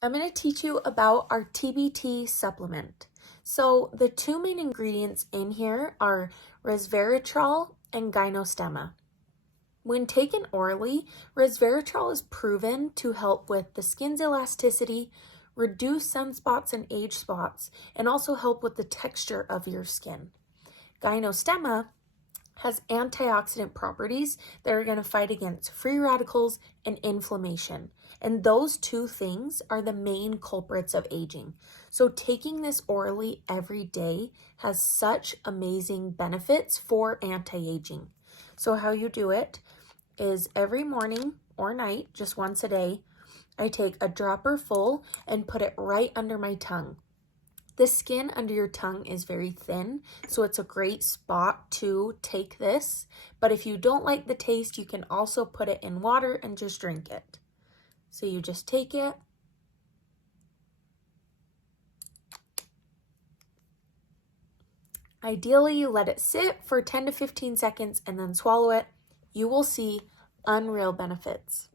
I'm going to teach you about our TBT supplement. So the two main ingredients in here are resveratrol and gynostemma. When taken orally, resveratrol is proven to help with the skin's elasticity, reduce sunspots and age spots, and also help with the texture of your skin. Gynostemma has antioxidant properties that are going to fight against free radicals and inflammation. And those two things are the main culprits of aging. So taking this orally every day has such amazing benefits for anti-aging. So how you do it is every morning or night, just once a day, I take a dropper full and put it right under my tongue. The skin under your tongue is very thin, so it's a great spot to take this. But if you don't like the taste, you can also put it in water and just drink it. So you just take it. Ideally, you let it sit for 10 to 15 seconds and then swallow it. You will see unreal benefits.